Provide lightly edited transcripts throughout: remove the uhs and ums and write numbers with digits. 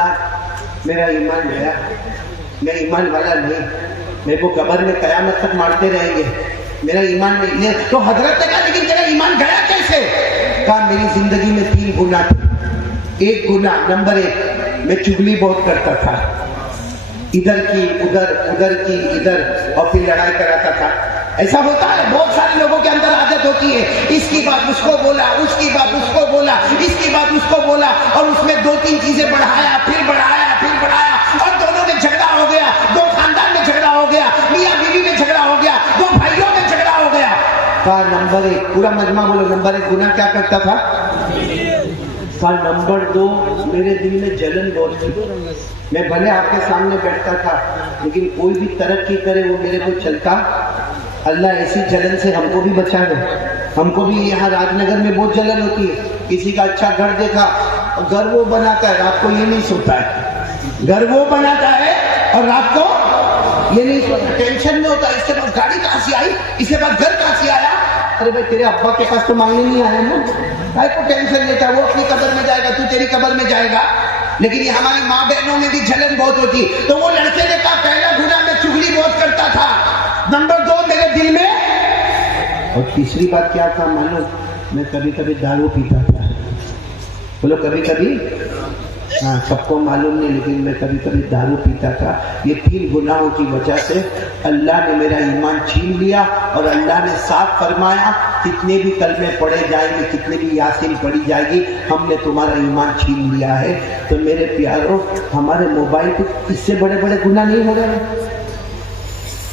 उस्ताद मेरा ईमान गया, मैं ईमान वाला नहीं, मेरे को कब्र में कयामत तक मारते रहेंगे, मेरा ईमान नहीं है। तो हजरत ने कहा लेकिन तेरा ईमान गया कैसे? कहा मेरी जिंदगी में 3 गुनाह थे। एक गुनाह नंबर 1, मैं चुगली बहुत करता था, इधर की उधर, उधर की इधर, और फिर लड़ाई कराता था। ऐसा होता है, बहुत सारे लोगों के अंदर आदत होती है, इसकी बात उसको बोला, उसकी बात उसको बोला, इसकी बात उसको बोला, और उसमें 2-3 चीजें बढ़ाया, फिर बढ़ाया, फिर बढ़ाया, और दोनों में झगड़ा हो गया, 2 खानदान में झगड़ा हो गया, मियाँ बीवी में झगड़ा हो गया, 2 भाइयों में झगड़ा हो गया। कहा नंबर 1, पूरा मजमा बोलो, नंबर 1 गुनाह क्या करता था? कहा नंबर 2, मेरे दिल में जलन बहुत थी, मैं भले आपके सामने बैठता था लेकिन कोई भी तरक्की करे वो मेरे को चलता। अल्लाह ऐसी जलन से हमको भी बचा ले। हमको भी यहाँ राजनगर में बहुत जलन होती है, किसी का अच्छा घर देखा, घर वो बनाता है, रात को ये नहीं सोता है, घर वो बनाता है और रात को ये नहीं सोता, टेंशन में होता है, इसके पास गाड़ी कहाँ से आई, इसके पास घर कहाँ से आया। अरे भाई तेरे अब्बा के पास तो मांगने नहीं आया ना, भाई को टेंशन लेता है, वो अपनी कब्र में जाएगा, तू तेरी कब्र में जाएगा। लेकिन ये हमारी माँ बहनों में भी जलन बहुत होती। तो वो लड़के ने कहा पहला गुनाह मैं चुगली बहुत करता था, नंबर 2 मेरे दिल में, और तीसरी बात क्या था मालूम? मैं कभी कभी दारू पीता था। बोलो कभी कभी, हाँ सबको मालूम नहीं लेकिन मैं कभी कभी दारू पीता था। ये 3 गुनाहों की वजह से अल्लाह ने मेरा ईमान छीन लिया, और अल्लाह ने साफ फरमाया कितने भी कलमे पढ़े जाएंगे, कितने भी यासीन पढ़ी जाएगी, हमने तुम्हारा ईमान छीन लिया है। तो मेरे प्यारों, हमारे मोबाइल पे इससे बड़े बड़े गुनाह नहीं हो रहे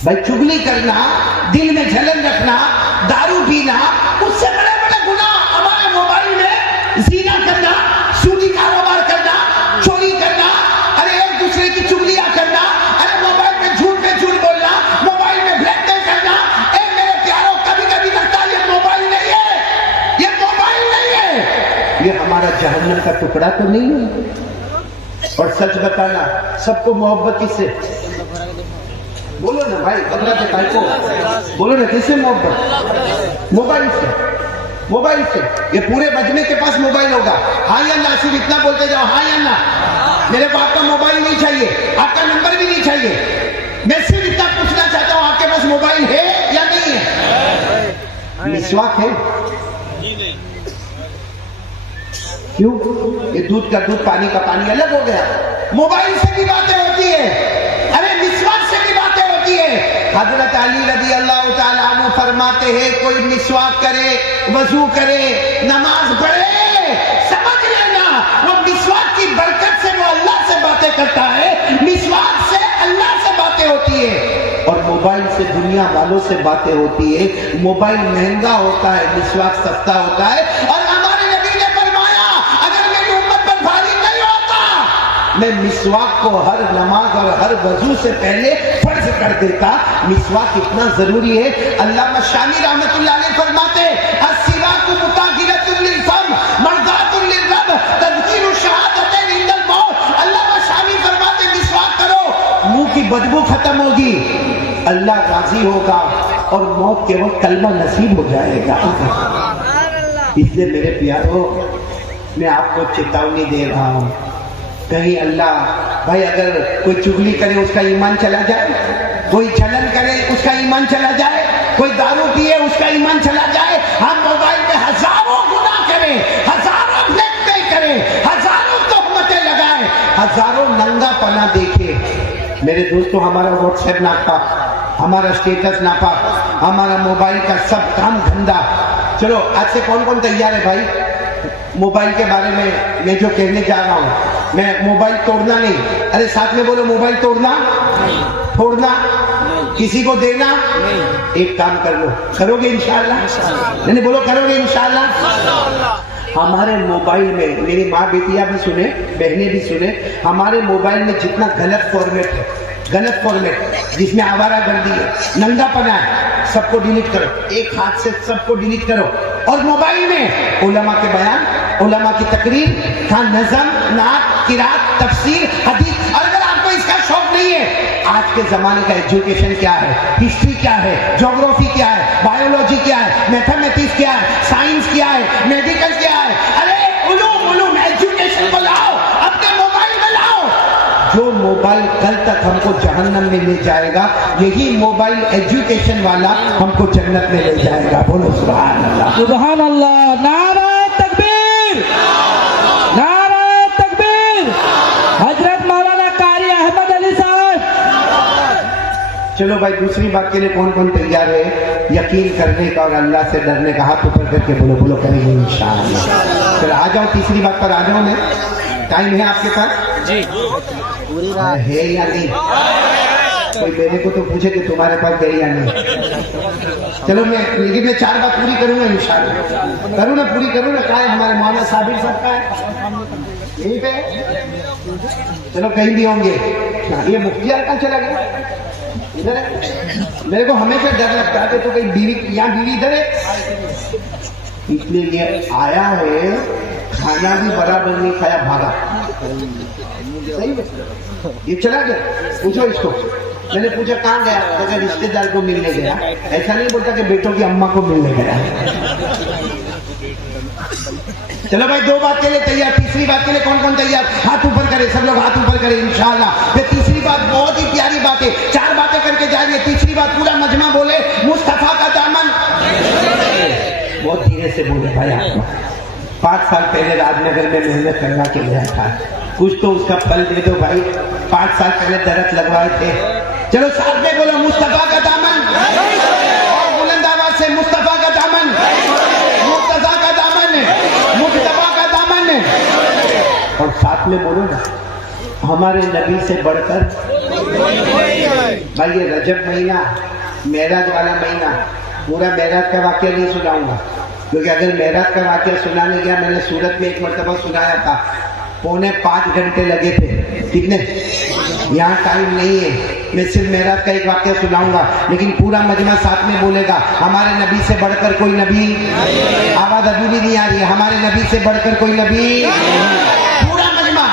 भाई? चुगली करना, दिल में जलन रखना, दारू पीना, उससे बड़े बड़े गुनाह हमारे मोबाइल में, ज़िना करना, सूदी कारोबार करना, चोरी करना, अरे एक दूसरे की चुगलियां करना, अरे मोबाइल में झूठ बोलना, मोबाइल में ब्लैकमेल करना। ए मेरे प्यारों, कभी कभी लगता है ये मोबाइल नहीं है, ये मोबाइल नहीं है, ये हमारा जहन्नम का टुकड़ा तो नहीं है। और सच बताना, सबको मोहब्बत किससे? बोलो ना भाई, घबरा के भाई को बोलो ना, किससे मोहब्बत? मोबाइल से, मोबाइल से। ये पूरे बजने के पास मोबाइल होगा, हाँ या ना, सिर्फ इतना बोलते जाओ हाँ या ना। मेरे को आपका मोबाइल नहीं चाहिए, आपका नंबर भी नहीं चाहिए, मैं सिर्फ इतना पूछना चाहता हूँ आपके पास मोबाइल है या नहीं है? मिसवाक है? क्यों? ये दूध का दूध, पानी का पानी अलग हो गया। मोबाइल से भी बातें होती है, अरे मिसवाक से भी बातें होती है। हजरत अली रज़ी अल्लाह ताला अन्हु फरमाते हैं कोई मिसवाक करे, वजू करे, नमाज पढ़े, समझ लेना वो मिसवाक की बरकत से वो अल्लाह से बातें करता है, मिसवाक से अल्लाह से बातें होती है। और मोबाइल से दुनिया वालों से बातें होती है। मोबाइल महंगा होता है, मिसवाक सस्ता होता है। और हमारे नबी ने फरमाया अगर मेरी उम्मत पर भारी नहीं होता, मैं मिसवाक को हर नमाज और हर वजू से पहले फर्ज कर देता। मिसवाक इतना जरूरी है। अल्लामा शामी रहमतुल्लाह अलैह फरमाते अस्सिवाकु मुताहिरतुन लिलफम मर्दातुन लिर्रब तज़कीरु शहादतैन इंदल मौत। अल्लामा शामी फरमाते मिसवाक करो, मुंह की बदबू खत्म होगी, अल्लाह राजी होगा और मौत के वक्त कलमा नसीब हो जाएगा। इसलिए मेरे प्यारों, मैं आपको चेतावनी दे रहा हूँ, कहीं अल्लाह, भाई अगर कोई चुगली करे उसका ईमान चला जाए, कोई जलन करे उसका ईमान चला जाए, कोई दारू पिए उसका ईमान चला जाए, हम मोबाइल में हजारों गुनाह करें, हजारों ब्लैकमेल करें, हजारों तोहमतें लगाए, हजारों नंगा पना देखे। मेरे दोस्तों, हमारा व्हाट्सएप नापा, हमारा स्टेटस नापा, हमारा मोबाइल का सब काम धंधा। चलो आज से कौन कौन तैयार है भाई? मोबाइल के बारे में मैं जो कहने जा रहा हूँ, मैं मोबाइल तोड़ना नहीं, अरे साथ में बोलो, मोबाइल तोड़ना नहीं, फोड़ना नहीं, किसी को देना नहीं। एक काम कर लो, करोगे इंशाअल्लाह? नहीं बोलो करोगे इंशाअल्लाह? हमारे मोबाइल में, मेरी माँ बेटियां भी सुने, बहनें भी सुने, हमारे मोबाइल में जितना गलत फॉर्मेट है, गलत फॉर्मेट जिसमें आवारा गर्दी है, नंगापना है, सबको डिलीट करो, एक हाथ से सबको डिलीट करो। और मोबाइल में उलमा के बयान, उलमा की तकरीर, था नज़म, नात, किरात, तफसीर, हदीस। और अगर आपको इसका शौक नहीं है, आज के जमाने का एजुकेशन क्या है, हिस्ट्री क्या है, ज्योग्राफी क्या है, बायोलॉजी क्या है, मैथमेटिक्स क्या है, साइंस क्या है, मेडिकल क्या है, अरे उलूम एजुकेशन को लाओ, अपने मोबाइल में लाओ। जो मोबाइल कल तक हमको जहन्नम में ले जाएगा, यही मोबाइल एजुकेशन वाला हमको जन्नत में ले जाएगा। बोलो सुभान अल्लाह। सुभान अल्लाह। नारा तकबीर, नारा तकबीर। हजरत मौलाना कारी अहमद अली साहब। चलो भाई, दूसरी बात के लिए कौन कौन तैयार है यकीन करने का और अल्लाह से डरने का? हाथ ऊपर करके बोलो, बोलो करेंगे इंशाअल्लाह। चलो आ जाओ, तीसरी बात पर आ जाओ। मैं टाइम है आपके पास जी? पूरी रात है या नहीं? कोई मेरे को तो पूछे कि तुम्हारे पास है या नहीं। चलो लेकिन मैं 4 बात पूरी करूंगा इंशाअल्लाह। करूँ ना, पूरी करूँ ना। कहा है हमारे मौलाना साबिर साहब का है यहीं पे? चलो कहीं भी होंगे। ये मुफ्तियार कहाँ चला गया? इधर है। मेरे को हमेशा डर लगता है तो कहीं बीवी, यहाँ बीवी इधर है, इसलिए ये आया है, खाना भी बराबर नहीं खाया, भागा। सही में ये चला गया। पूछो इसको। मैंने पूछा कहाँ गया? अगर रिश्तेदार को मिलने गया। ऐसा नहीं बोलता कि बेटों की अम्मा को मिलने गया। चलो भाई, 2 बात के लिए तैयार। तीसरी बात के लिए कौन कौन तैयार? हाथ ऊपर करे, सब लोग हाथ ऊपर करें इंशाअल्लाह। ये तीसरी बात बहुत ही प्यारी बात है। 4 बातें करके जा रही है। तीसरी बात पूरा मजमा बोले, मुस्तफा का दामन। बहुत धीरे से बोले भाई। आपको 5 साल पहले राजनगर में मेहनत करवा के गया था, कुछ तो उसका फल दे दो भाई। 5 साल पहले दरख्त लगवाए थे। चलो साथ में बोलो, मुस्तफा का दामन। और बुलंद आवाज से, मुस्तफा का दामन, मुस्तफा का दामन, मुस्तफा का दामन। और साथ में बोलो ना, हमारे नबी से बढ़कर। भाई ये रजब महीना, मेराज वाला महीना, पूरा मेराज का वाक्य नहीं सुनाऊंगा, क्योंकि अगर मेराज का वाक्य सुनाने गया, मैंने सूरत में एक मरतबा सुनाया था, 4.5 घंटे लगे थे। कितने? यहाँ टाइम नहीं है। मैं सिर्फ मेराज का एक वाक्य सुनाऊंगा, लेकिन पूरा मजमा साथ में बोलेगा, हमारे नबी से बढ़कर कोई नबी। आवाज अधूरी नहीं आ रही है। हमारे नबी से बढ़कर कोई नबी। पूरा मजमा।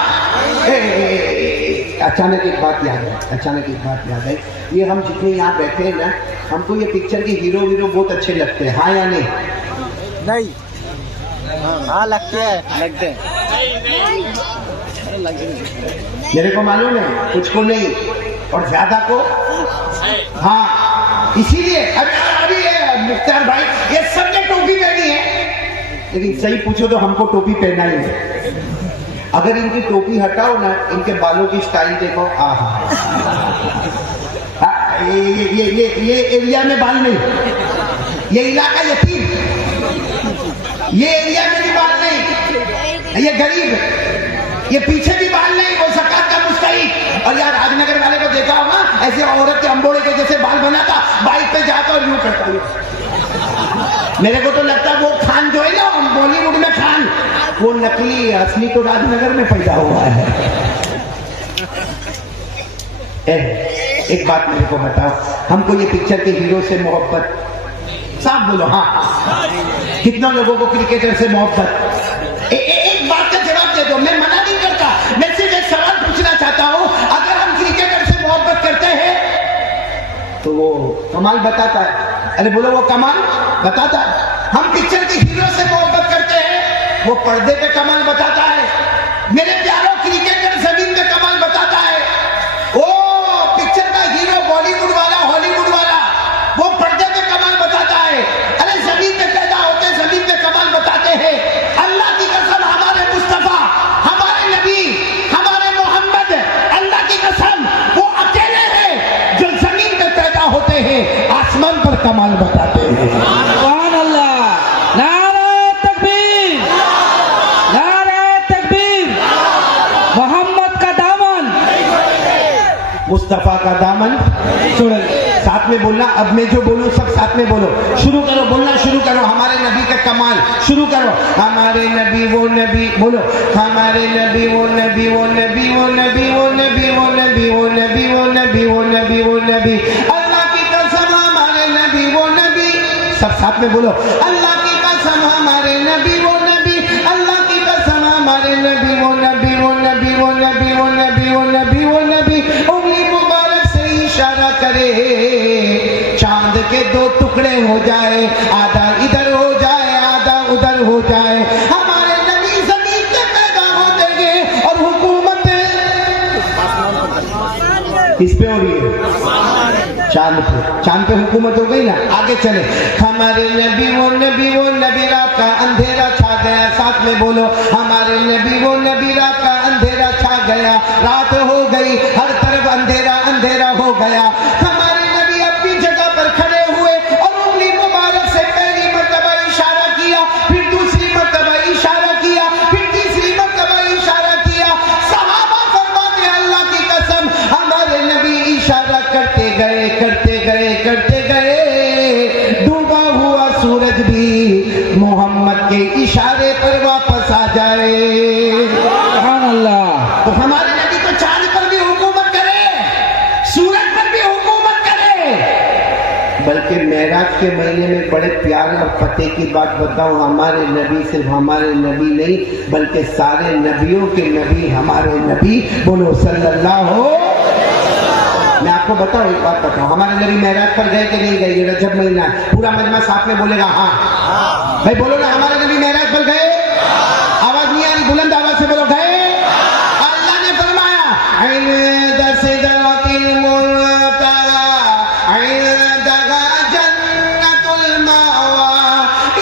अचानक एक बात याद है, अचानक एक बात याद है। ये हम जितने यहाँ बैठे हैं ना, हमको ये पिक्चर के हीरो बहुत अच्छे लगते हैं। हाँ या नहीं? नहीं। हाँ लगते हैं, लगते हैं। मेरे को मालूम है, कुछ को नहीं और ज्यादा को हाँ। इसीलिए अभी मुख्तार भाई, ये सबने टोपी पहनी है, लेकिन सही पूछो तो हमको टोपी पहना ही है। अगर इनकी टोपी हटाओ ना, इनके बालों की स्टाइल देखो। ये एरिया में बाल नहीं, ये इलाका यतीम, ये एरिया में भी बाल नहीं, ये गरीब, ये पीछे भी बाल नहीं, वो ज़कात का मुस्तहिक। और यार राजनगर वाले को देखा होगा, ऐसे औरत के अंबोड़े के जैसे बाल बनाता, बाइक पे जाता और यूं करता। मेरे को तो लगता है वो खान जो है ना बॉलीवुड में खान, वो नकली, असली तो राजनगर में पैदा हुआ है। एक बात मेरे को बताओ, हमको ये पिक्चर के हीरो से मोहब्बत, साफ बोलो हाँ। कितना लोगों को क्रिकेटर से मोहब्बत? एक बात का जवाब दे दो। मैं मना नहीं करता, मैं सिर्फ एक सवाल पूछना चाहता हूँ। अगर हम क्रिकेटर से मोहब्बत करते हैं तो वो कमाल बताता है। अरे बोलो, वो कमाल बताता है। हम पिक्चर के हीरो से मोहब्बत करते हैं, वो पर्दे पे कमाल बताता है। मेरे प्यारों, क्रिकेटर जमीन पे कमाल बताता है। ओ पिक्चर का हीरो बॉलीवुड वाला, हॉलीवुड वाला, वो पर्दे पे कमाल बताता है। अरे जमीन पे पैदा होते, जमीन पे कमाल बताते हैं। अल्लाह की कसम, हमारे मुस्तफा, हमारे नबी, हमारे मोहम्मद, अल्लाह की कसम, वो अकेले हैं जो जमीन पे पैदा होते हैं, आसमान पर कमाल बताते हैं। सुभान अल्लाह। नारा तकबीर, नारा तकबीर। मोहम्मद का दामन, मुस्तफा का दामन छोड़ेंगे। साथ में बोलना। अब मैं जो बोलूं सब साथ में बोलो। शुरू करो, बोलना शुरू करो। हमारे नबी का कमाल शुरू करो। हमारे नबी वो नबी, बोलो। हमारे नबी वो नबी, वो नबी, वो नबी, वो नबी, वो नबी, वो नबी, वो नबी, वो नबी, वो नबी। अल्लाह की कसम हमारे नबी वो नबी। सब साथ में बोलो। अल्लाह की कसम हमारे नबी वो नबी, अल्लाह की कसम हमारे नबी वो नबी, वो नबी, वो नबी, वो नबी, वो नबी, वो नबी। उंगली मुबारक से इशारा करे, चांद के 2 टुकड़े हो जाए, आधा इधर हो जाए, आधा उधर हो जाए। हमारे नबी जमीन पे पैदा होते गए और हुकूमत किस पे हो रही है? चांद पे। चांद पे हुकूमत हो गई ना, आगे चले। हमारे नबी वो नबी रात का अंधेरा छा गया, साथ में बोलो हमारे नबी वो नबी रात का अंधेरा छा गया, रात हो गई हर तरफ अंधेरा अंधेरा हो गया। हमारे नबी अपनी जगह पर खड़े हुए और उंगली मुबारक से पहली मर्तबा इशारा किया, फिर दूसरी मर्तबा इशारा किया, फिर तीसरी मर्तबा इशारा किया। सहाबा फरमाते अल्लाह की कसम हमारे नबी इशारा करते गए डूबा हुआ सूरज भी मोहम्मद के इशारे पर वापस आ जाए। सुभान अल्लाह। तो हमारे नबी तो चांद पर भी हुकूमत करे, सूरज पर भी हुकूमत करे। बल्कि मेराज के महीने में बड़े प्यार और फतेह की बात बताऊं, हमारे नबी सिर्फ हमारे नबी नहीं बल्कि सारे नबियों के नबी हमारे नबी, बोलो सल्लल्लाहु। मैं आपको बताऊं, एक बात बताऊं, हमारे नबी मेराज पर गए कि नहीं गए? ये रजब महीना है, पूरा मजमा साथ में बोलेगा हाँ। भाई बोलो ना, हमारे नबी मेराज पर गए? आवाज नहीं आ रही, बुलंद आवाज से बोलो गए। अल्लाह ने फरमाया इंद सिदरतिल मुंतहा इंदहा जन्नतुल मावा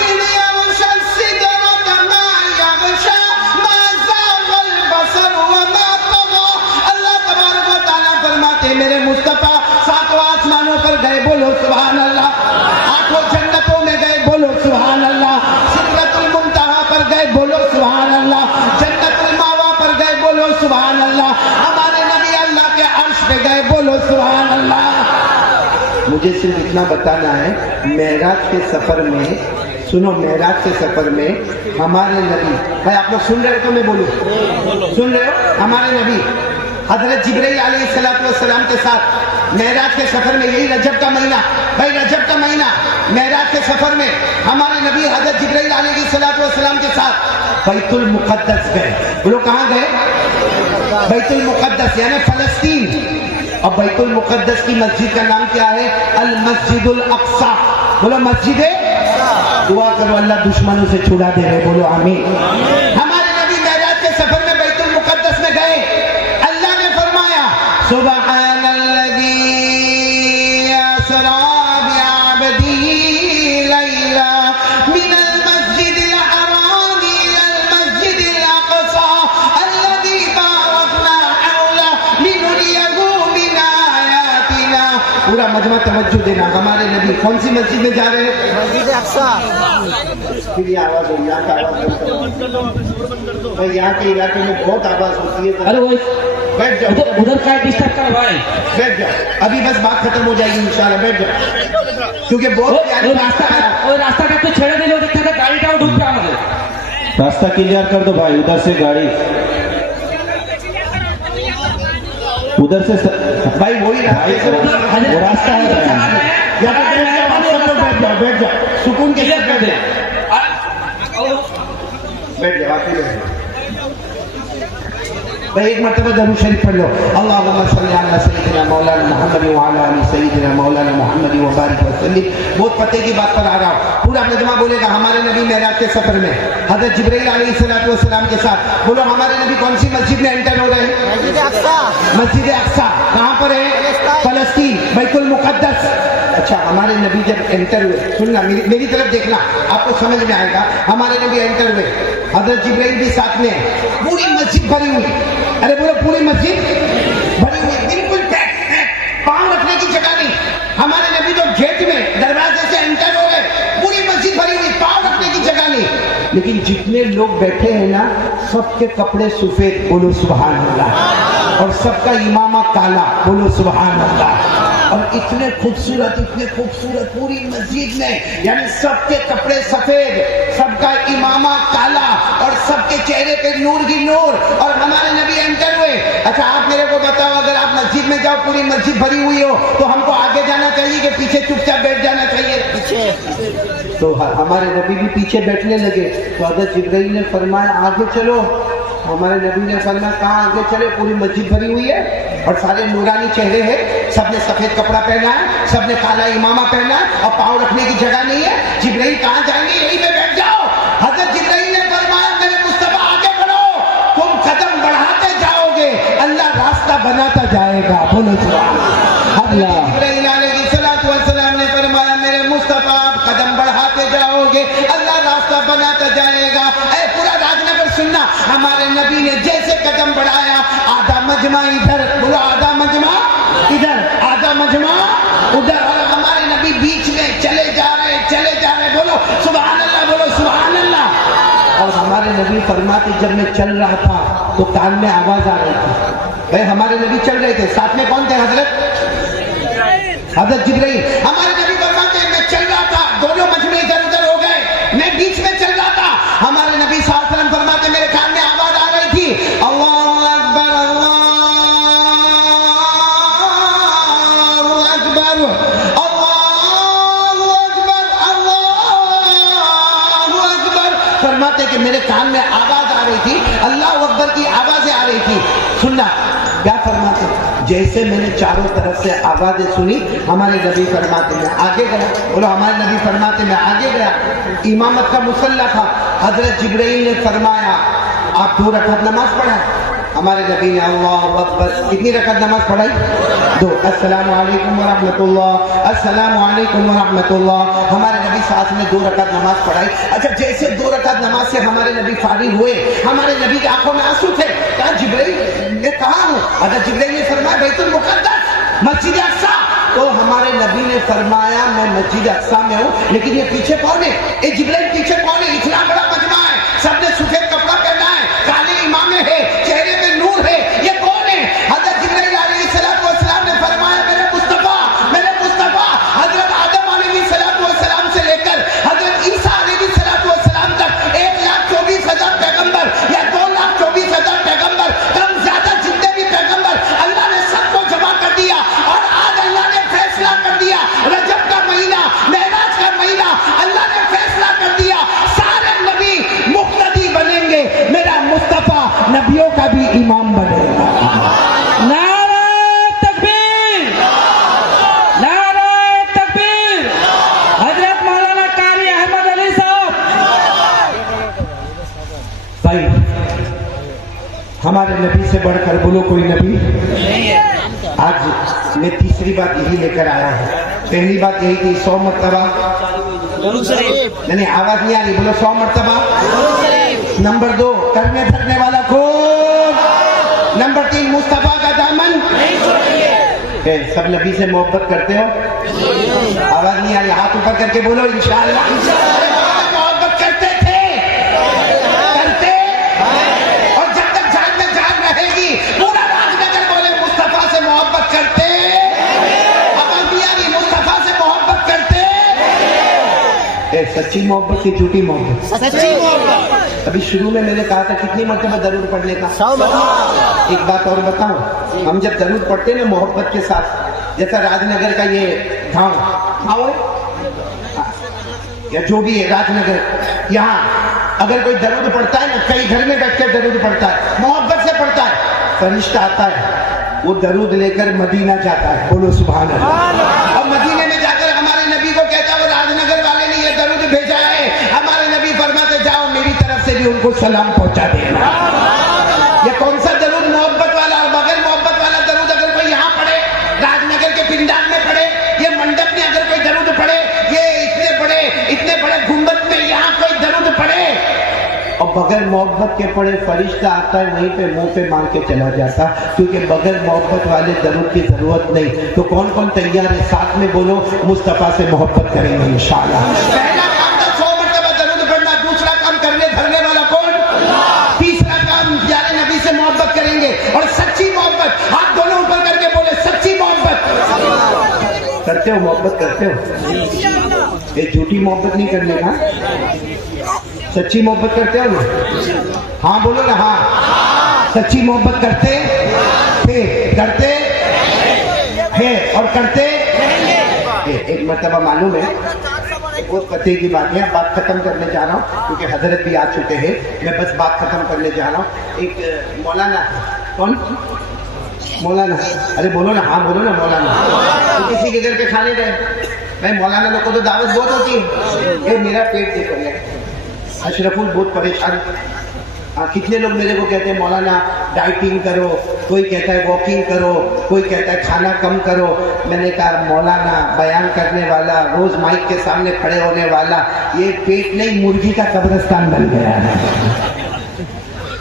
इन यग़शा सिदरत मा यग़शा मा ज़ाग़ल बसर व मा तग़ा। अल्लाह तबारक व तआला फरमाते मेरे मुस्तफा सातों आसमानों पर गए, बोलो सुभान अल्लाह। आठों जन्नतों में गए, बोलो सुभान अल्लाह। सिदरतुल मुंतहा पर गए, बोलो सुभान अल्लाह। जन्नतुल मावा पर गए, बोलो सुभान अल्लाह। हमारे नबी अल्लाह के अर्श पे गए, बोलो सुभान अल्लाह। मुझे सिर्फ इतना बताना है, मेराज के सफर में, सुनो, मेराज के सफर में हमारे नबी, भाई आप लोग सुन रहे हो तो मैं बोलूं? सुन रहे हो? हमारे नबी हजरत जिब्राइल अलैहिस्सलाम के साथ मेराज के सफर में, यही रजब का महीना, भाई रजब का महीना, मेराज के सफर में हमारे नबी हजरत जिब्राइल अलैहिस्सलाम के साथ बैतुल मुक़द्दस गए। बोलो कहाँ गए? बैतुल मुक़द्दस यानी फलस्तीन। और बैतुल मुक़द्दस की मस्जिद का नाम क्या है? अल मस्जिदुल अक़सा। बोलो मस्जिद है। दुआ करो अल्लाह दुश्मनों से छुड़ा दे रहे, बोलो आमीन। हमारे नबी मेराज के सफर में बैतुल मुक़द्दस में गए, अल्लाह ने फरमाया सुब्हानल्लज़ी असरा बिअब्दी लैला मिनल मस्जिदिल हराम इलल मस्जिदिल अक़सा अल्लज़ी बारकना हौला लिनुरियहु मिन आयातिना। पूरा मजमा तवज्जो देना, हमारे नबी कौन सी मस्जिद में जा रहे हैं? मस्जिद अक्सा। फिर ये आवाज हो, यहाँ का आवाज भाई, यहाँ के इलाके में बहुत आवाज होती है। अरे वो बैठ जाओ, उधर क्या डिस्टर्ब कर भाई? बैठ जाओ, अभी बस बात खत्म हो जाएगी इंशाल्लाह, बैठ जाओ, क्योंकि बहुत प्यारी रास्ता है। रास्ता का तो छेड़े दिलो, देखा था गाड़ी का डूब गया मुझे। रास्ता क्लियर कर दो भाई, उधर से गाड़ी, उधर से भाई वही रास्ते से, वो रास्ता है। यहाँ पे बैठ जाओ, आप सब लोग बैठ जाओ, बैठ जाओ, सुकून के साथ बैठ जाओ, बैठ जाओ, आप ही बैठ जाओ। भाई एक मरतबा दरूद शरीफ पढ़ लो, अल्लाहुम्मा सल्ली अला सय्यिदिना मौलाना मुहम्मद व अला आलि सय्यिदिना मौलाना मुहम्मद व बारिक व सल्लिम। बहुत पते की बात पर आ रहा हूँ, पूरा मजमा बोलेगा हमारे नबी मेराज के सफर में हजरत जिब्राइल अलैहिस्सलाम के साथ। बोलो हमारे नबी कौन सी मस्जिद में एंटर हो रहे हैं? मस्जिद अक्सा। मस्जिद अक्सा कहाँ पर है? फलस्तीन, बैतुल मुक़द्दस। अच्छा, हमारे नबी जब एंटर हुए, सुनना मेरी तरफ देखना, आपको समझ में आएगा। हमारे नबी एंटर हुए, हजरत जिब्राइल भी साथ में, पूरी मस्जिद भरी हुई। अरे बोलो पूरी मस्जिद भरी हुई, बिल्कुल पैक, पांव रखने की जगह नहीं। हमारे नबी तो गेट में दरवाजे से एंटर हो गए, पूरी मस्जिद भरी हुई, पांव रखने की जगह नहीं। लेकिन जितने लोग बैठे हैं ना, सबके कपड़े सफेद, बोलो सुभान अल्लाह, और सबका इमामा काला, बोलो सुभान अल्लाह। और इतने खूबसूरत पूरी मस्जिद में, यानी सबके कपड़े सफेद, सबका इमामा काला और सबके चेहरे पे नूर ही नूर, और हमारे नबी एंटर हुए। अच्छा आप मेरे को बताओ, अगर आप मस्जिद में जाओ पूरी मस्जिद भरी हुई हो तो हमको आगे जाना चाहिए कि पीछे चुपचाप बैठ जाना चाहिए? पीछे। तो हमारे नबी भी पीछे बैठने लगे, तो हज़रत जिब्राइल ने फरमाया आगे चलो। हमारे नबी ने फरमाया कहाँ आगे चले? पूरी मस्जिद भरी हुई है और सारे नूरानी चेहरे हैं, सबने सफेद कपड़ा पहना है, सबने काला इमामा पहना है और पाँव रखने की जगह नहीं है। जिब्राइल कहाँ जाएंगे? यहीं पे बैठ जाओ। हज़रत जिब्राइल ने फरमाया मेरे मुस्तफा आगे बढ़ो, तुम कदम बढ़ाते जाओगे, अल्लाह रास्ता बनाता जाएगा। बोलो सुभान अल्लाह। जिब्राइल अलैहिस्सलाम ने फरमाया मेरे मुस्तफा आप कदम बढ़ाते जाओगे, अल्लाह रास्ता बनाता जाएगा। ऐ पूरा राजनगर सुनना, हमारे नबी ने जैसे कदम बढ़ाया, आधा मजमा इधर, बोलो आधा मजमा इधर, आधा मजमा उधर, और हमारे नबी बीच में चले जा रहे, बोलो सुभान अल्लाह, बोलो सुभान अल्लाह। और हमारे नबी फरमाते जब मैं चल रहा था तो कान में आवाज आ रही थी। भाई हमारे नबी चल रहे थे, साथ में कौन थे? हजरत जिब्राइल। हमारे नबी फरमाते मैं चल रहा था, दोनों मजमे इधर उधर हो गए, मैं बीच में चल रहा था। हमारे नबी सल्लल्लाहु अलैहि वसल्लम फरमाते मेरे कान में आवाज आ रही थी, अल्लाहु अकबर, अल्लाहु अकबर, अल्लाहु अकबर, अल्लाहु अकबर। फरमाते कि मेरे कान में आवाज आ रही थी, अल्लाह अकबर की आवाजें आ रही थी। सुनना क्या फरमाते, जैसे मैंने चारों तरफ से आवाजें सुनी, हमारे नबी फरमाते मैं आगे गया। बोलो हमारे नबी फरमाते मैं आगे गया। इमामत का मुसल्ला था, हजरत जिब्राइल ने फरमाया आप 2 रकात नमाज पढ़ा। हमारे नबी ने अल्लाहु अकबर, कितनी रकात नमाज पढ़ाई? 2। अस्सलामु अलैकुम व रहमतुल्लाह, अस्सलामु अलैकुम व रहमतुल्लाह। हमारे नबी साथ में 2 रकात नमाज पढ़ाई। अच्छा जैसे 2 रकात नमाज से हमारे नबी फारिग हुए, हमारे नबी की आंखों में आंसू थे। कहा जिब्राइल मैं कहाँ हूँ? हजरत जिब्राइल ने फरमाया बैतुल मुक़द्दस, मस्जिद अक़सा। तो हमारे नबी ने फरमाया मैं मस्जिद अक़सा में हूँ, लेकिन ये पीछे कौन है? ये जिब्राइल पीछे कौन है? इतना बड़ा मजमा है, सबने सफेद कपड़ा पहना है, काले इमामे है, चेहरे पे नूर है, ये कौन है? हजरत जिब्राइल अलैहिस्सलाम ने फरमाया मेरे मुस्तफा, हजरत आदम अलैहिस्सलाम से लेकर हजरत ईसा अलैहिस्सलाम तक 1,24,000 पैगंबर या 2,24,000 पैगंबर, कम ज्यादा जितने भी पैगंबर, अल्लाह ने सबको जमा कर दिया। और आज अल्लाह ने फैसला कर दिया, रजब का महीना, मेराज का महीना, अल्लाह ने फैसला कर दिया सारे नबी मुक्तदी बनेंगे, मेरा मुस्तफा नबियों का भी इमाम बनेगा। नारे तकबीर, नारे तकबीर। हजरत मौलाना कारी अहमद अली साहब। भाई हमारे नबी से बढ़कर बोलो कोई नबी नहीं है। आज मैं तीसरी बात यही लेकर आया हूँ। पहली बात यही थी 100 मरतबा, नहीं आवाज नहीं आ रही, बोलो 100 मरतबा। नंबर 2 करने धरने वाला कौन? नंबर 3 मुस्तफा का दामन नहीं छोड़ेंगे। सब नबी से मोहब्बत करते हो? आवाज नहीं आ रही, हाथ ऊपर करके बोलो इंशाअल्लाह। मोहब्बत करते थे, करते, और जब तक जान में जान रहेगी पूरा राजनगर बोले मुस्तफा से मोहब्बत करते। आवाज नहीं आ रही, मुस्तफा से मोहब्बत करते। सच्ची मोहब्बत की झूठी मोहब्बत? सच्ची मोहब्बत। अभी शुरू में मैंने कहा था कितनी मरतबा दरूद पढ़ने का? 100। एक बात और बताऊं, हम जब दरूद पढ़ते ना मोहब्बत के साथ, जैसा राजनगर का ये गाँव या जो भी है राजनगर, यहाँ अगर कोई दरूद पढ़ता है ना, कई घर में बैठ कर दरूद पढ़ता है, मोहब्बत से पढ़ता है, फरिश्ता आता है, वो दरूद लेकर मदीना जाता है। बोलो सुभान अल्लाह। अब मदीने में जाकर हमारे नबी को कहता है वो राजनगर वाले ने ये दरूद भेजा है, हमारे नबी फरमाते जाओ मेरी तरफ से भी उनको सलाम पहुंचा देना। ये कौन सा दरूद? मोहब्बत वाला। और बगैर मोहब्बत वाला दरूद अगर कोई यहाँ पढ़े, राजनगर के पिंडाल में पढ़े, ये मंडप में अगर कोई दरूद पढ़े, ये इतने बड़े गुंबद में यहाँ कोई दरूद पढ़े, और बगैर मोहब्बत के पढ़े, फरिश्ता आता है वहीं पे मुंह पे मार के चला जाता, क्योंकि बगैर मोहब्बत वाले दरूद की जरूरत नहीं। तो कौन कौन तैयार है? साथ में बोलो मुस्तफा से मोहब्बत करेंगे इंशाअल्लाह। पहला काम तो 100 मरतबा दरूद पढ़ना। दूसरा काम करने धरने वाला कौन? तीसरा काम प्यारे नबी से मोहब्बत करेंगे, और सच्ची मोहब्बत। हाथ दोनों ऊपर करके बोले सच्ची मोहब्बत करते हो? मोहब्बत करते हो? ये झूठी मोहब्बत नहीं करने का, सच्ची मोहब्बत करते हो ना? हाँ बोलो ना। हाँ सच्ची मोहब्बत करते थे, करते हैं और करते। एक मरतबा मालूम है, बहुत पते की बात है, बात खत्म करने जा रहा हूँ क्योंकि हजरत भी आ चुके हैं, मैं बस बात खत्म करने जा रहा हूँ। एक मौलाना, कौन मौलाना? अरे बोलो ना, हाँ बोलो ना मौलाना। तो किसी के घर पे खाने गए, भाई मौलाना लोग को तो दावत बहुत होती है। ये मेरा पेट देखो, अशरफुल बहुत परेशान, कितने लोग मेरे को कहते हैं मौलाना डाइटिंग करो, कोई कहता है वॉकिंग करो, कोई कहता है खाना कम करो। मैंने कहा मौलाना बयान करने वाला, रोज माइक के सामने खड़े होने वाला, ये पेट नहीं मुर्गी का कब्रिस्तान बन गया है।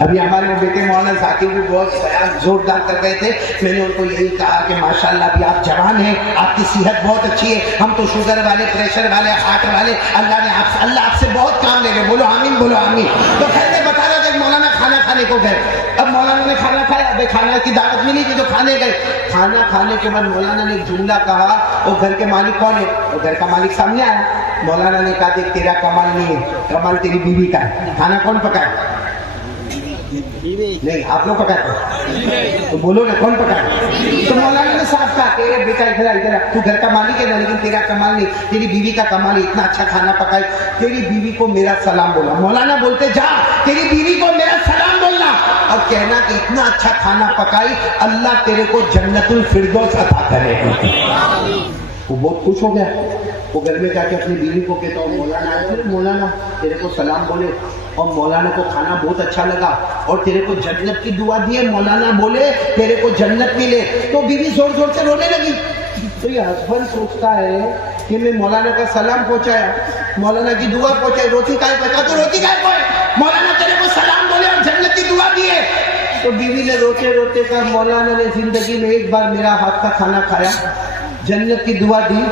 अभी हमारे वो बेटे मौलाना जाकिर भी बहुत बयान जोरदार कर रहे थे। मैंने उनको यही कहा कि माशाल्लाह अभी आप जवान हैं, आपकी सेहत बहुत अच्छी है, हम तो शुगर वाले, प्रेशर वाले, हार्ट वाले, अल्लाह आपसे बहुत काम ले गए। बोलो आमीन, बोलो आमीन। तो खैर मैं बता रहा था मौलाना खाना खाने को गए। अब मौलाना ने खाना खाया, अबे खाना की दावत मिली थी तो खाने गए। खाना खाने के बाद मौलाना ने एक जुमला कहा, वो घर के मालिक कौन है? वो घर का मालिक सामने आया। मौलाना ने कहा देख तेरा कमाल नहीं है, कमाल तेरी बीवी का है। खाना कौन पकाए? नहीं, आप लोग पकाते तो बोलो ना कौन पकाए? तो मौलाना ने साफ कहा कि बेटा इधर इधर, तू घर का मालिक है ना, लेकिन तेरा कमाल नहीं, तेरी बीवी का कमाल है, इतना अच्छा खाना पकाए। तेरी बीवी को मेरा सलाम बोला। मौलाना बोलते जा तेरी बीवी को मेरा सलाम बोलना और कहना कि इतना अच्छा खाना पकाई, अल्लाह तेरे को जन्नतुल फिरदौस अता करेगा। वो बहुत खुश हो गया। वो घर में जाके अपनी बीवी को कहता हूँ मौलाना आए थे, मौलाना तेरे को सलाम बोले और मौलाना को खाना बहुत अच्छा लगा और तेरे को जन्नत की दुआ दी है, मौलाना बोले तेरे को जन्नत मिले। तो बीवी जोर जोर से रोने लगी। तो ये हस्बैंड सोचता है कि मैं मौलाना का सलाम पहुंचाया, मौलाना की दुआ पहुंचाई, रोटी काय पका तो रोटी काय पाए, मौलाना तेरे को सलाम बोले और जन्नत की दुआ दी है। तो बीवी ने रोते रोते कहा मौलाना ने जिंदगी में एक बार मेरा हाथ का खाना खाया, जन्नत की दुआ दी,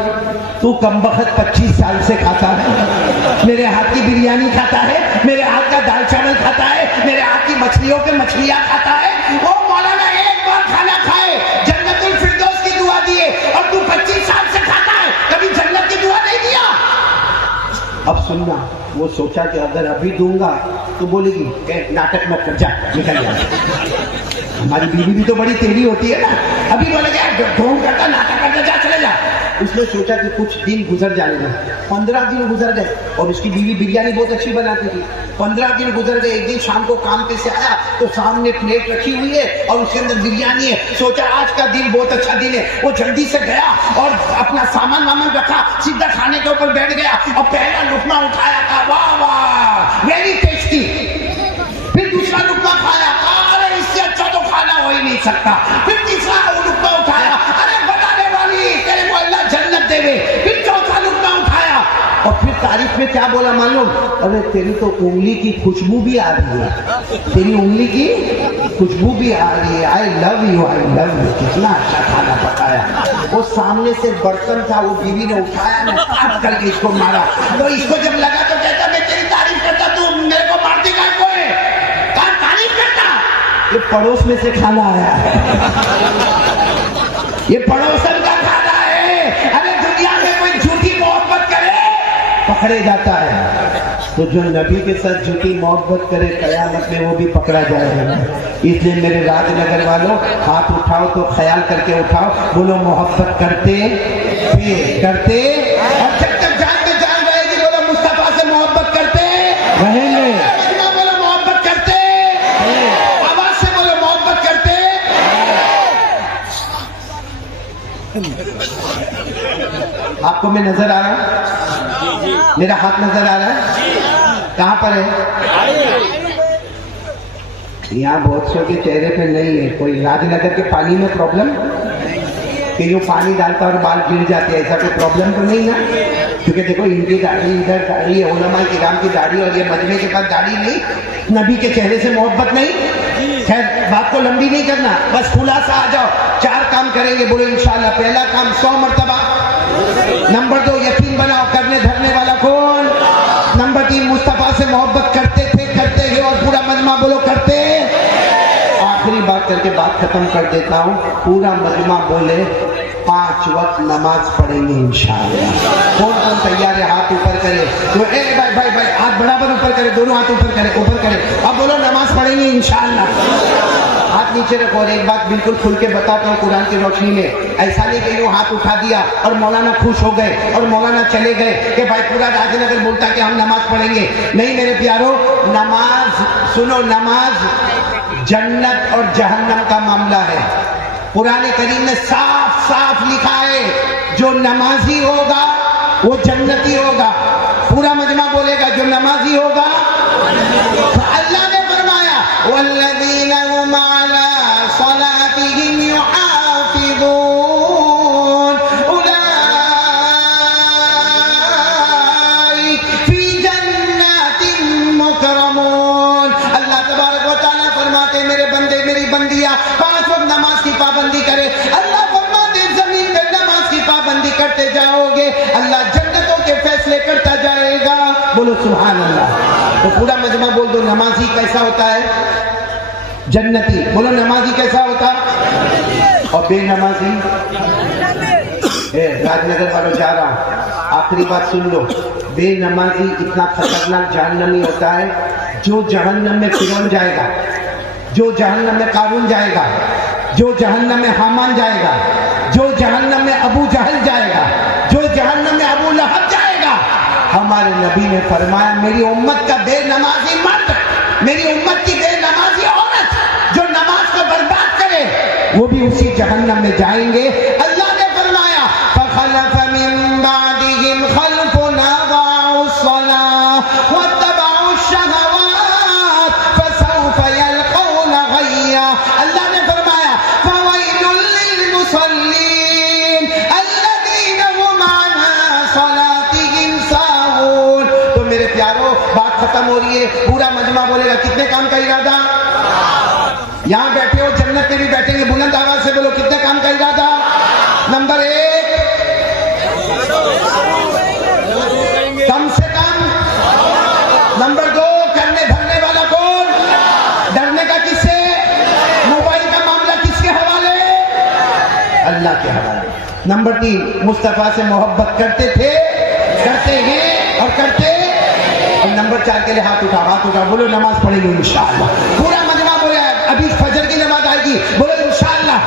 तू कमबख्त 25 साल से खाता है, मेरे हाथ की बिरयानी खाता है, मेरे हाथ का दाल चावल खाता है, मेरे हाथ की मछलियों के मछलियां खाता है। वो मौलाना एक बार खाना खाए, जन्नतुल फिरदौस की दुआ दिए और तू 25 साल से खाता है, कभी जन्नत की दुआ नहीं दिया। अब सुनना, वो सोचा कि अगर अभी दूंगा तो बोलेगी नाटक मत कर, जा निकल जा। हमारी बीवी भी तो बड़ी तेरी होती है ना, अभी बोलेगा ढोंग करता, नाटक करता, जा चले जा। उसने सोचा कि कुछ दिन गुजर जाने दो। 15 दिन गुजर गए और उसकी बीवी बिरयानी बहुत अच्छी बनाती थी। 15 दिन गुजर गए। एक दिन शाम को काम पे से आया तो सामने प्लेट रखी हुई है और उसके अंदर बिरयानी है। सोचा आज का दिन बहुत अच्छा दिन है। वो जल्दी से गया और अपना सामान वामान रखा, सीधा खाने के ऊपर बैठ गया और पहला लुकमा उठाया, कहा वाह वाह वेरी टेस्टी। फिर दूसरा लुकमा खाया, अरे इससे अच्छा तो खाना हो ही नहीं सकता। फिर तीसरा लुकमा उठाया, अरे बताने वाली तेरे को अल्लाह जन्नत देवे। फिर चौथा लुकमा उठाया और फिर तारीफ में क्या बोला मालूम? अरे तेरी तो उंगली की खुशबू भी आ रही है, तेरी उंगली की खुशबू भी आ रही है, I love you, I love you. कितना अच्छा खाना पकाया। वो सामने से बर्तन था, वो बीवी ने उठाया ना, काट करके इसको मारा। तो इसको जब लगा तो कहता मैं तेरी तारीफ करता, तू मेरे को मारती काय को है? कहाँ तारीफ करता? ये पड़ोस में से खाना आया है, ये पड़ोसन का खाना है। अरे दुनिया में कोई झूठी मोहब्बत करे पकड़े जाता है, तो जो नबी के साथ झूठी मोहब्बत करे कयामत में वो भी पकड़ा जाएगा। इसलिए मेरे राजनगर वालों, हाथ उठाओ तो ख्याल करके उठाओ, बोलो मोहब्बत करते करते, और जब तक जान के जान रहेगी बोलो मुस्तफा से मोहब्बत करते रहेंगे। बोलो मोहब्बत करते, आवाज से बोलो मोहब्बत करते। आपको मैं नजर आ रहा हूं? मेरा हाथ नजर आ रहा है? कहां पर है? यहाँ बहुत सौ के चेहरे पे नहीं है। कोई राजनगर के पानी में प्रॉब्लम कि जो पानी डालता और बाल गिर जाते, ऐसा कोई प्रॉब्लम तो नहीं ना? क्योंकि देखो इनकी दाढ़ी इधर दाढ़ी है, उलमा किराम की दाढ़ी, और ये मजमे के पास दाढ़ी नहीं, नबी के चेहरे से मोहब्बत नहीं। खैर बात को लंबी नहीं करना, बस खुलासा आ जाओ। 4 काम करेंगे, बोलो इंशाल्लाह। पहला काम 100 मरतबा। नंबर 2 यकीन बनाओ करने धरने वाला कौन? नंबर 3 मुस्तफा से मोहब्बत करते थे, करते हैं, और पूरा मजमा बोलो करते। आखिरी बात करके बात खत्म कर देता हूँ। पूरा मजमा बोले 5 वक्त नमाज पढ़ेंगे इंशाअल्लाह। कौन कौन तैयार है? हाथ ऊपर करे। तो भाई भाई भाई हाथ बराबर ऊपर करे, दोनों हाथ ऊपर करे, ऊपर करे। अब बोलो नमाज पढ़ेंगे इंशाअल्लाह। हाथ नीचे रखो। और एक बात बिल्कुल खुल के बताता हूँ कुरान की रोशनी में, ऐसा नहीं कि यूँ हाथ उठा दिया और मौलाना खुश हो गए और मौलाना चले गए कि भाई पूरा राजनगर बोलता कि हम नमाज पढ़ेंगे। नहीं मेरे प्यारो, नमाज सुनो, नमाज जन्नत और जहन्नम का मामला है। कुरान करीम में साफ साफ लिखा है, जो नमाजी होगा वो जन्नती होगा। पूरा मजमा बोलेगा जो नमाजी होगा। अल्लाह ने फरमाया والذین هم علی صلاتهم یحافظون اولئک فی جنات مکرمون. اللہ تبارک و تعالیٰ فرماتے ہیں میرے بندے میری بندیاں 5 وقت نماز کی پابندی کرے. اللہ فرماتے ہیں زمین پہ نماز کی پابندی کرتے جاؤ گے اللہ جنتوں کے فیصلے کرتا جائے گا. بولو سبحان اللہ. تو پورا مجمع بول دو نمازی کیسا ہوتا ہے؟ جنتی. بولو نمازی کیسا ہوتا؟ اور بے نمازی؟ راج نگر والوں جا رہا ہوں آخری بات سن لو. بے نمازی اتنا خطرناک جہنمی ہوتا ہے جو جہنم میں فرعون جائے گا, جو جہنم میں قارون جائے گا, جو جہنم میں حامان جائے گا, جو جہنم میں ابو جہل جائے گا, جو جہنم میں ابو لہب جائے گا. ہمارے نبی نے فرمایا میری امت کا بے نمازی مرد, میری امت کی بے نمازی عورت جو نماز کو برباد کرے وہ بھی اسی جہنم میں جائیں گے. اللہ نے فرمایا فخلف من بعدهم خلف اضاعوا الصلاة واتبعوا الشهوات فسوف يلقون غيا. اللہ نے فرمایا فويل للمصلين الذين هم عن صلاتهم ساهون. تو میرے پیارو بات ختم ہو رہی ہے. پورا مجمع بولے گا کتنے کام کا ارادہ؟ یہاں بیٹھے ہو جنت میں بھی بیٹھیں گے. بلند آواز سے بولو کتنے کام کا ارادہ؟ نمبر 1 کم سے کم. نمبر 2 کرنے دھرنے والا کون؟ ڈرنے کا کس سے؟ موبائل کا معاملہ کس کے حوالے؟ اللہ کے حوالے. نمبر 3 مصطفیٰ سے محبت کرتے تھے, کرتے ہیں اور کرتے. اور نمبر 4 کے لیے ہاتھ اٹھا بولو نماز پڑھیں گے انشاءاللہ. پورا مجمع بولے ابھی فجر کی نماز آئے گی بولو انشاءاللہ.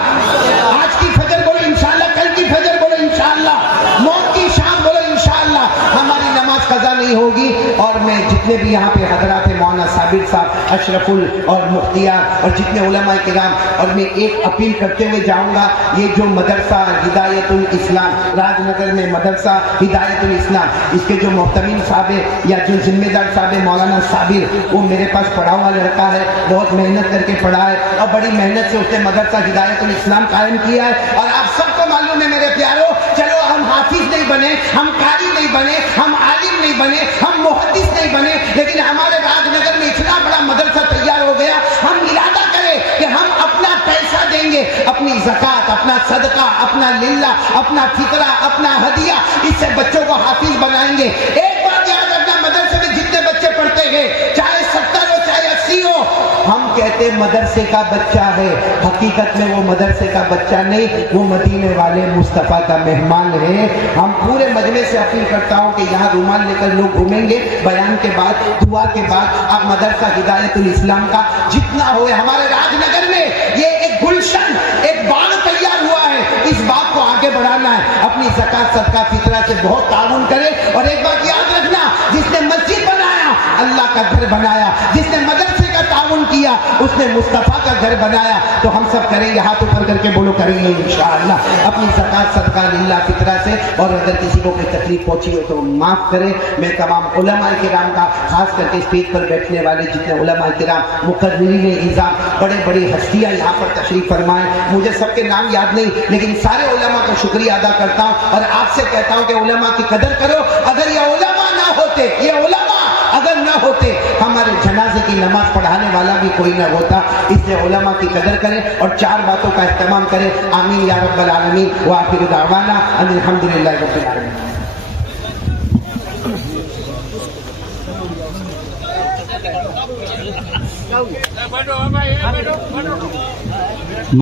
آج کی فجر بولو انشاءاللہ. کل کی فجر بولو انشاءاللہ. موت کی شام بولو انشاءاللہ. ہماری نماز قضا نہیں ہوگی. اور میں جتنے بھی یہاں پہ حضرات مولانا صابر صاحب, اشرف اور مختیار اور جتنے علماء کرام, اور میں ایک اپیل کرتے ہوئے جاؤں گا. یہ جو مدرسہ ہدایت الاسلام راج نگر میں مدرسہ ہدایت الاسلام, اس کے جو محتمین صاحب یا جو ذمہ دار صاحب مولانا صابر, وہ میرے پاس پڑھا ہوا لڑکا ہے, بہت محنت کر کے پڑھا ہے اور بڑی محنت سے اس نے مدرسہ ہدایت الاسلام قائم کیا ہے. اور آپ سب کو معلوم ہے میرے پیارو, چلو ہم حافظ نہیں بنے, ہم قاری نہیں بنے, ہم عالم نہیں بنے, ہم محدث نہیں بنے, لیکن ہمارے راج نگر میں اتنا بڑا مدرسہ تیار ہو گیا. ہم ارادہ کریں کہ ہم اپنا پیسہ دیں گے, اپنی زکوٰۃ, اپنا صدقہ, اپنا للہ, اپنا فطرہ, اپنا ہدیہ, اس سے بچوں کو حافظ بنائیں گے. ایک بات یاد رکھنا, مدرسے میں جتنے بچے پڑھتے ہیں چاہے 70 ہو چاہے 80 ہو, ہم کہتے مدرسے کا بچہ ہے, حقیقت میں وہ مدرسے کا بچہ نہیں, وہ مدینے والے مصطفیٰ کا مہمان ہے. ہم پورے مجمع سے اپیل کرتا ہوں کہ یہاں رومال لے کر لوگ گھومیں گے, بیان کے بعد دعا کے بعد آپ مدرسہ ہدایت الاسلام کا جتنا ہوئے ہمارے راج نگر میں یہ ایک گلشن, ایک باغ تیار ہوا ہے, اس باغ کو آگے بڑھانا ہے. اپنی زکوٰۃ صدقہ فطرہ سے بہت تعاون کرے. اور ایک بات یاد رکھنا, جس نے مسجد بنایا اللہ کا گھر بنایا, جس نے مدرسے کا تعاون کیا اس نے مصطفیٰ کا گھر بنایا. تو ہم سب کریں گے, ہاتھ اوپر کر کے بولو کریں گے انشاءاللہ اپنی زکوٰۃ صدقہ للہ فطرہ سے. اور اگر کسی کو کوئی تکلیف پہنچی ہو تو معاف کرے. میں تمام علماء کرام کا, خاص کر کے اسٹیج پر بیٹھنے والے جتنے علماء کرام مقررین نظام, بڑے بڑی ہستیاں یہاں پر تشریف فرمائیں. مجھے سب کے نام یاد نہیں لیکن سارے علماء کا شکریہ ادا کرتا ہوں اور آپ سے کہتا ہوں کہ علماء کی قدر کرو. اگر یہ علماء نہ ہوتے, یہ علماء اگر نہ ہوتے, ہمارے جنازے کی نماز پڑھانے والا بھی کوئی نہ ہوتا. اس لیے علماء کی قدر کریں اور 4 باتوں کا اہتمام کریں. آمین یا رب العالمین. وآخر دعوانا ان الحمدللہ رب العالمین.